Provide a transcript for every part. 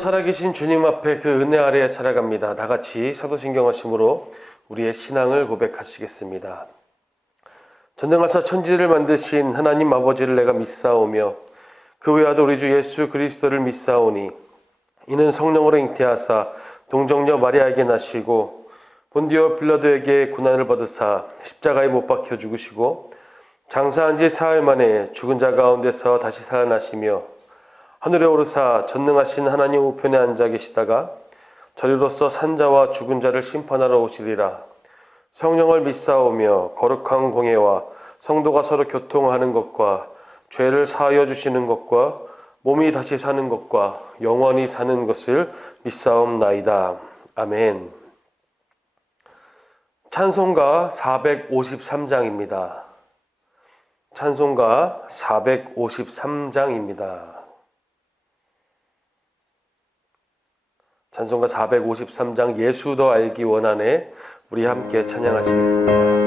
살아계신 주님 앞에 그 은혜 아래에 살아갑니다. 다 같이 사도신경하심으로 우리의 신앙을 고백하시겠습니다. 전능하사 천지를 만드신 하나님 아버지를 내가 믿사오며 그 외아들 우리 주 예수 그리스도를 믿사오니 이는 성령으로 잉태하사 동정녀 마리아에게 나시고 본디오 빌라도에게 고난을 받으사 십자가에 못 박혀 죽으시고 장사한 지 사흘 만에 죽은 자 가운데서 다시 살아나시며 하늘에 오르사 전능하신 하나님 우편에 앉아 계시다가 저리로서 산자와 죽은 자를 심판하러 오시리라. 성령을 믿사오며 거룩한 공예와 성도가 서로 교통하는 것과 죄를 사하여 주시는 것과 몸이 다시 사는 것과 영원히 사는 것을 믿사옵나이다. 아멘. 찬송가 453장입니다. 찬송가 453장입니다. 찬송가 453장 예수 더 알기 원하네 우리 함께 찬양하시겠습니다.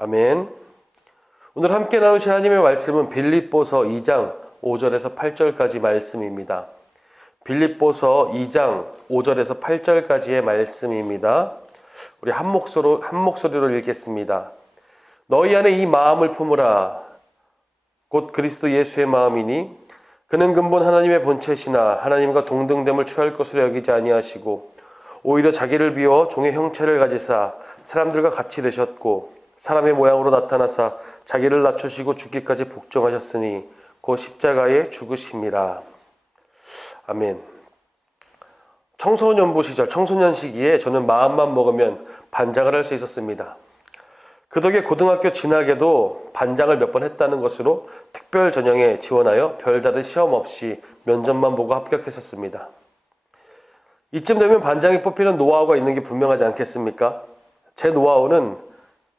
아멘. 오늘 함께 나누실 하나님의 말씀은 빌립보서 2장 5절에서 8절까지 말씀입니다. 빌립보서 2장 5절에서 8절까지의 말씀입니다. 우리 한 목소리로 읽겠습니다. 너희 안에 이 마음을 품으라. 곧 그리스도 예수의 마음이니 그는 근본 하나님의 본체시나 하나님과 동등됨을 취할 것으로 여기지 아니하시고 오히려 자기를 비워 종의 형체를 가지사 사람들과 같이 되셨고 사람의 모양으로 나타나사 자기를 낮추시고 죽기까지 복종하셨으니 곧 십자가에 죽으심이라. 아멘. 청소년부 시절, 청소년 시기에 저는 마음만 먹으면 반장을 할 수 있었습니다. 그 덕에 고등학교 진학에도 반장을 몇 번 했다는 것으로 특별 전형에 지원하여 별다른 시험 없이 면접만 보고 합격했었습니다. 이쯤 되면 반장이 뽑히는 노하우가 있는 게 분명하지 않겠습니까? 제 노하우는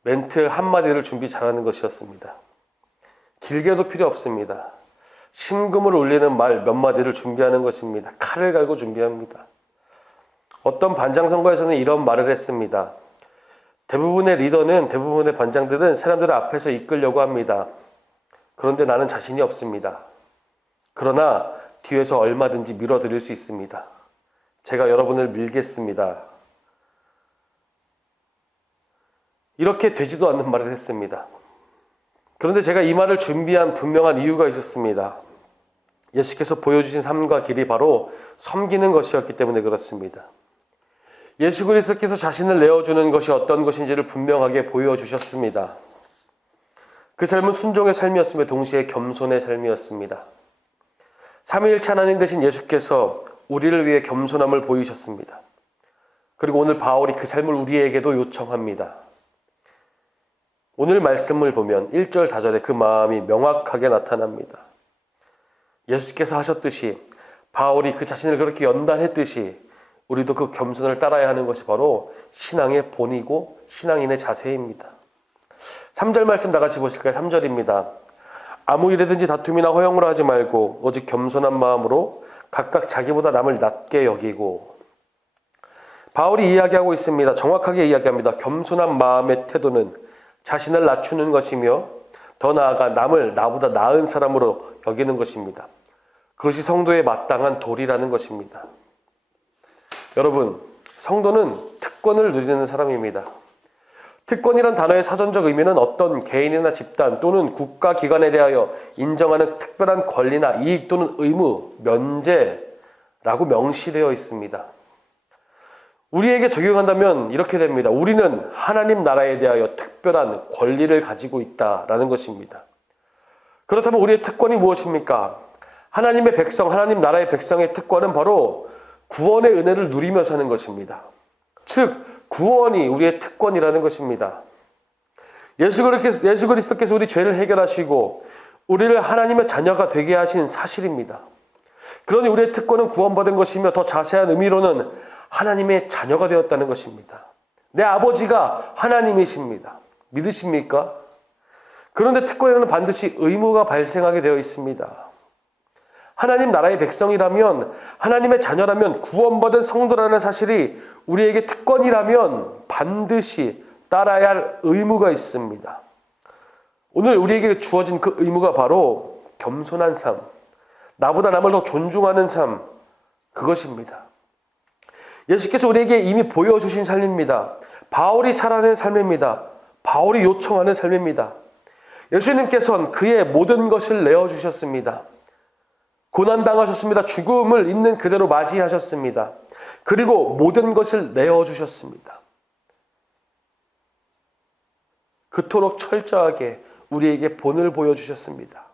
멘트 한마디를 준비 잘하는 것이었습니다. 길게도 필요 없습니다. 심금을 울리는 말 몇 마디를 준비하는 것입니다. 칼을 갈고 준비합니다. 어떤 반장 선거에서는 이런 말을 했습니다. 대부분의 리더는, 대부분의 반장들은 사람들을 앞에서 이끌려고 합니다. 그런데 나는 자신이 없습니다. 그러나 뒤에서 얼마든지 밀어드릴 수 있습니다. 제가 여러분을 밀겠습니다. 이렇게 되지도 않는 말을 했습니다. 그런데 제가 이 말을 준비한 분명한 이유가 있었습니다. 예수께서 보여주신 삶과 길이 바로 섬기는 것이었기 때문에 그렇습니다. 예수 그리스도께서 자신을 내어주는 것이 어떤 것인지를 분명하게 보여주셨습니다. 그 삶은 순종의 삶이었으며 동시에 겸손의 삶이었습니다. 삼위일체 하나님 되신 예수께서 우리를 위해 겸손함을 보이셨습니다. 그리고 오늘 바울이 그 삶을 우리에게도 요청합니다. 오늘 말씀을 보면 1절 4절에 그 마음이 명확하게 나타납니다. 예수께서 하셨듯이 바울이 그 자신을 그렇게 연단했듯이 우리도 그 겸손을 따라야 하는 것이 바로 신앙의 본이고 신앙인의 자세입니다. 3절 말씀 다 같이 보실까요? 3절입니다. 아무 일에든지 다툼이나 허용을 하지 말고 오직 겸손한 마음으로 각각 자기보다 남을 낮게 여기고. 바울이 이야기하고 있습니다. 정확하게 이야기합니다. 겸손한 마음의 태도는 자신을 낮추는 것이며 더 나아가 남을 나보다 나은 사람으로 여기는 것입니다. 그것이 성도의 마땅한 도리라는 것입니다. 여러분, 성도는 특권을 누리는 사람입니다. 특권이란 단어의 사전적 의미는 어떤 개인이나 집단 또는 국가기관에 대하여 인정하는 특별한 권리나 이익 또는 의무, 면제라고 명시되어 있습니다. 우리에게 적용한다면 이렇게 됩니다. 우리는 하나님 나라에 대하여 특별한 권리를 가지고 있다라는 것입니다. 그렇다면 우리의 특권이 무엇입니까? 하나님의 백성, 하나님 나라의 백성의 특권은 바로 구원의 은혜를 누리며 사는 것입니다. 즉, 구원이 우리의 특권이라는 것입니다. 예수 그리스도께서 우리 죄를 해결하시고 우리를 하나님의 자녀가 되게 하신 사실입니다. 그러니 우리의 특권은 구원받은 것이며 더 자세한 의미로는 하나님의 자녀가 되었다는 것입니다. 내 아버지가 하나님이십니다. 믿으십니까? 그런데 특권에는 반드시 의무가 발생하게 되어 있습니다. 하나님 나라의 백성이라면, 하나님의 자녀라면, 구원받은 성도라는 사실이 우리에게 특권이라면 반드시 따라야 할 의무가 있습니다. 오늘 우리에게 주어진 그 의무가 바로 겸손한 삶, 나보다 남을 더 존중하는 삶, 그것입니다. 예수께서 우리에게 이미 보여주신 삶입니다. 바울이 살아낸 삶입니다. 바울이 요청하는 삶입니다. 예수님께서는 그의 모든 것을 내어주셨습니다. 고난당하셨습니다. 죽음을 있는 그대로 맞이하셨습니다. 그리고 모든 것을 내어주셨습니다. 그토록 철저하게 우리에게 본을 보여주셨습니다.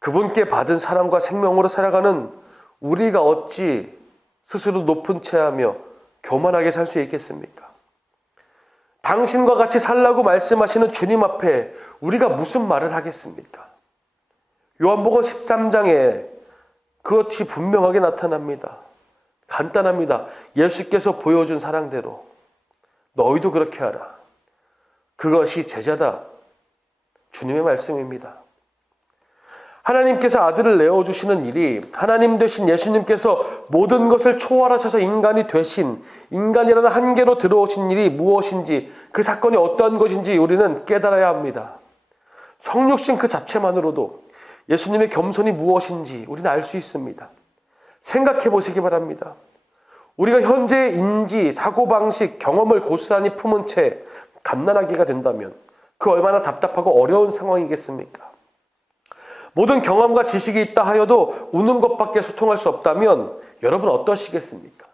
그분께 받은 사랑과 생명으로 살아가는 우리가 어찌 스스로 높은 체하며 교만하게 살 수 있겠습니까? 당신과 같이 살라고 말씀하시는 주님 앞에 우리가 무슨 말을 하겠습니까? 요한복음 13장에 그것이 분명하게 나타납니다. 간단합니다. 예수께서 보여준 사랑대로 너희도 그렇게 하라. 그것이 제자다. 주님의 말씀입니다. 하나님께서 아들을 내어주시는 일이 하나님 되신 예수님께서 모든 것을 초월하셔서 인간이 되신, 인간이라는 한계로 들어오신 일이 무엇인지, 그 사건이 어떠한 것인지 우리는 깨달아야 합니다. 성육신 그 자체만으로도 예수님의 겸손이 무엇인지 우리는 알 수 있습니다. 생각해 보시기 바랍니다. 우리가 현재의 인지, 사고방식, 경험을 고스란히 품은 채 갓난아기가 된다면 그 얼마나 답답하고 어려운 상황이겠습니까? 모든 경험과 지식이 있다 하여도 우는 것밖에 소통할 수 없다면 여러분 어떠시겠습니까?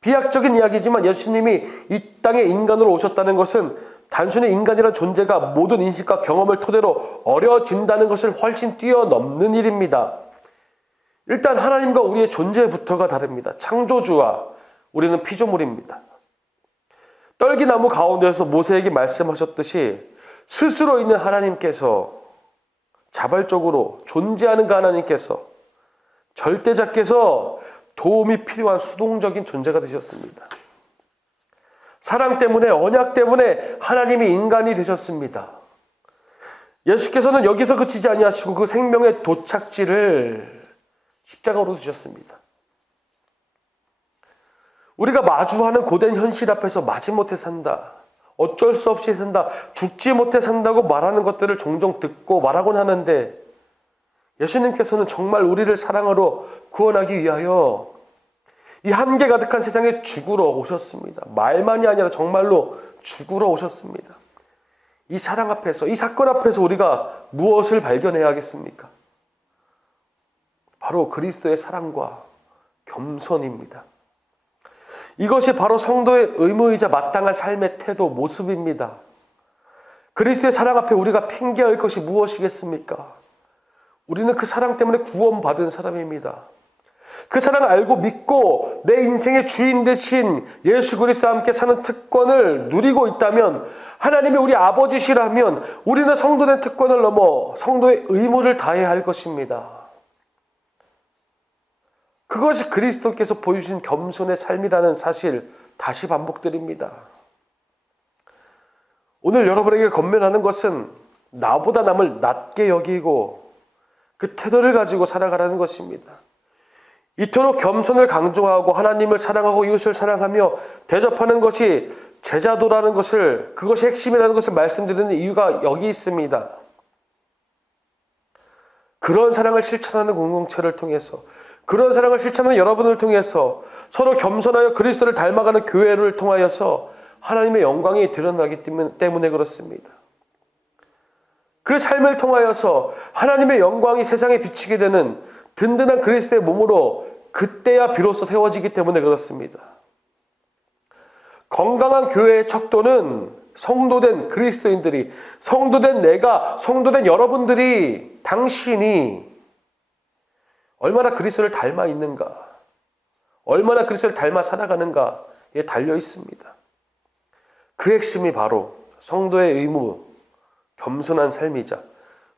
비약적인 이야기지만 예수님이 이 땅에 인간으로 오셨다는 것은 단순히 인간이라는 존재가 모든 인식과 경험을 토대로 어려워진다는 것을 훨씬 뛰어넘는 일입니다. 일단 하나님과 우리의 존재부터가 다릅니다. 창조주와 우리는 피조물입니다. 떨기나무 가운데서 모세에게 말씀하셨듯이 스스로 있는 하나님께서, 자발적으로 존재하는 그 하나님께서, 절대자께서 도움이 필요한 수동적인 존재가 되셨습니다. 사랑 때문에, 언약 때문에 하나님이 인간이 되셨습니다. 예수께서는 여기서 그치지 아니하시고 그 생명의 도착지를 십자가로 두셨습니다. 우리가 마주하는 고된 현실 앞에서 마지못해 산다, 어쩔 수 없이 산다, 죽지 못해 산다고 말하는 것들을 종종 듣고 말하곤 하는데, 예수님께서는 정말 우리를 사랑하러 구원하기 위하여 이 한계 가득한 세상에 죽으러 오셨습니다. 말만이 아니라 정말로 죽으러 오셨습니다. 이 사랑 앞에서, 이 사건 앞에서 우리가 무엇을 발견해야겠습니까? 바로 그리스도의 사랑과 겸손입니다. 이것이 바로 성도의 의무이자 마땅한 삶의 태도, 모습입니다. 그리스도의 사랑 앞에 우리가 핑계할 것이 무엇이겠습니까? 우리는 그 사랑 때문에 구원받은 사람입니다. 그 사랑을 알고 믿고 내 인생의 주인 되신 예수 그리스도와 함께 사는 특권을 누리고 있다면, 하나님이 우리 아버지시라면 우리는 성도된 특권을 넘어 성도의 의무를 다해야 할 것입니다. 그것이 그리스도께서 보여주신 겸손의 삶이라는 사실, 다시 반복드립니다. 오늘 여러분에게 권면하는 것은 나보다 남을 낮게 여기고 그 태도를 가지고 살아가라는 것입니다. 이토록 겸손을 강조하고 하나님을 사랑하고 이웃을 사랑하며 대접하는 것이 제자도라는 것을, 그것이 핵심이라는 것을 말씀드리는 이유가 여기 있습니다. 그런 사랑을 실천하는 공동체를 통해서, 그런 사랑을 실천하는 여러분을 통해서 서로 겸손하여 그리스도를 닮아가는 교회를 통하여서 하나님의 영광이 드러나기 때문에 그렇습니다. 그 삶을 통하여서 하나님의 영광이 세상에 비치게 되는 든든한 그리스도의 몸으로 그때야 비로소 세워지기 때문에 그렇습니다. 건강한 교회의 척도는 성도된 그리스도인들이, 성도된 내가, 성도된 여러분들이, 당신이 얼마나 그리스도를 닮아 있는가, 얼마나 그리스도를 닮아 살아가는가에 달려 있습니다. 그 핵심이 바로 성도의 의무, 겸손한 삶이자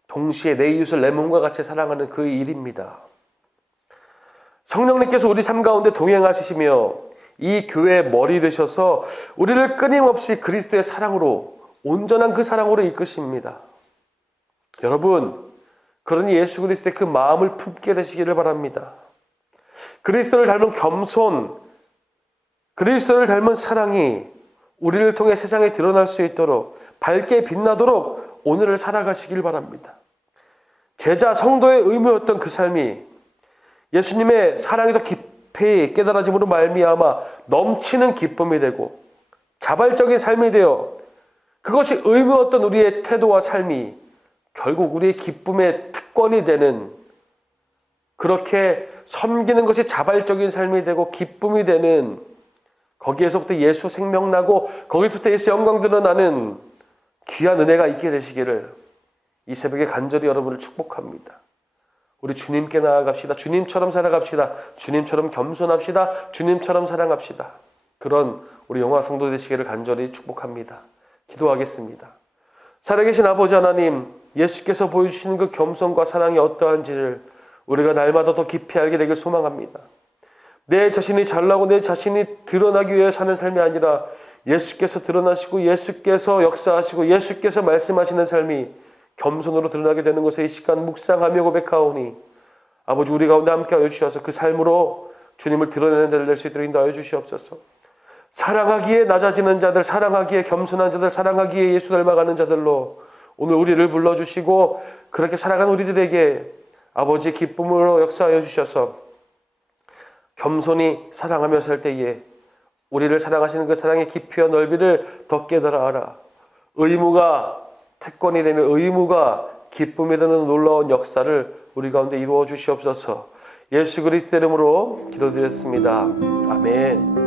동시에 내 이웃을 내 몸과 같이 사랑하는 그 일입니다. 성령님께서 우리 삶 가운데 동행하시며 이 교회의 머리 되셔서 우리를 끊임없이 그리스도의 사랑으로, 온전한 그 사랑으로 이끄십니다. 여러분, 그러니 예수 그리스도의 그 마음을 품게 되시기를 바랍니다. 그리스도를 닮은 겸손, 그리스도를 닮은 사랑이 우리를 통해 세상에 드러날 수 있도록, 밝게 빛나도록 오늘을 살아가시길 바랍니다. 제자 성도의 의무였던 그 삶이 예수님의 사랑이 더 깊이 깨달아짐으로 말미암아 넘치는 기쁨이 되고 자발적인 삶이 되어, 그것이 의무였던 우리의 태도와 삶이 결국 우리의 기쁨의 특권이 되는, 그렇게 섬기는 것이 자발적인 삶이 되고 기쁨이 되는, 거기에서부터 예수 생명 나고 거기서부터 예수 영광 드러나는 귀한 은혜가 있게 되시기를 이 새벽에 간절히 여러분을 축복합니다. 우리 주님께 나아갑시다. 주님처럼 살아갑시다. 주님처럼 겸손합시다. 주님처럼 사랑합시다. 그런 우리 영화 성도 되시기를 간절히 축복합니다. 기도하겠습니다. 살아계신 아버지 하나님, 예수께서 보여주시는 그 겸손과 사랑이 어떠한지를 우리가 날마다 더 깊이 알게 되길 소망합니다. 내 자신이 잘나고 내 자신이 드러나기 위해 사는 삶이 아니라 예수께서 드러나시고 예수께서 역사하시고 예수께서 말씀하시는 삶이 겸손으로 드러나게 되는 것에 이 시간 묵상하며 고백하오니, 아버지 우리 가운데 함께하여 주셔서 그 삶으로 주님을 드러내는 자들 될 수 있도록 인도하여 주시옵소서. 사랑하기에 낮아지는 자들, 사랑하기에 겸손한 자들, 사랑하기에 예수 닮아가는 자들로 오늘 우리를 불러주시고, 그렇게 살아가는 우리들에게 아버지의 기쁨으로 역사하여 주셔서 겸손히 사랑하며 살 때에 우리를 사랑하시는 그 사랑의 깊이와 넓이를 더 깨달아 알아 의무가 특권이 되며 의무가 기쁨이 되는 놀라운 역사를 우리 가운데 이루어 주시옵소서. 예수 그리스도의 이름으로 기도드렸습니다. 아멘.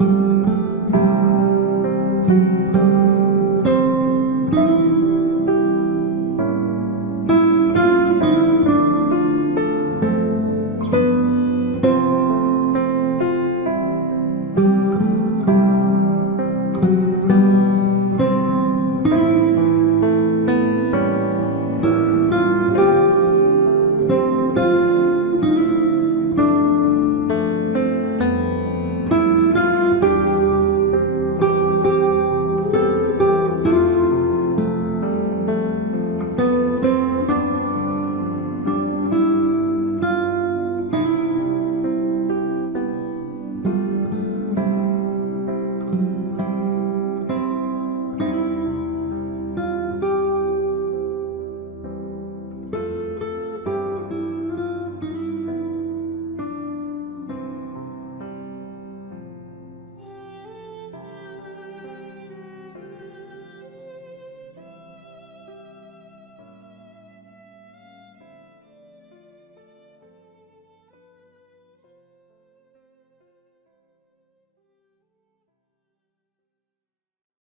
아멘.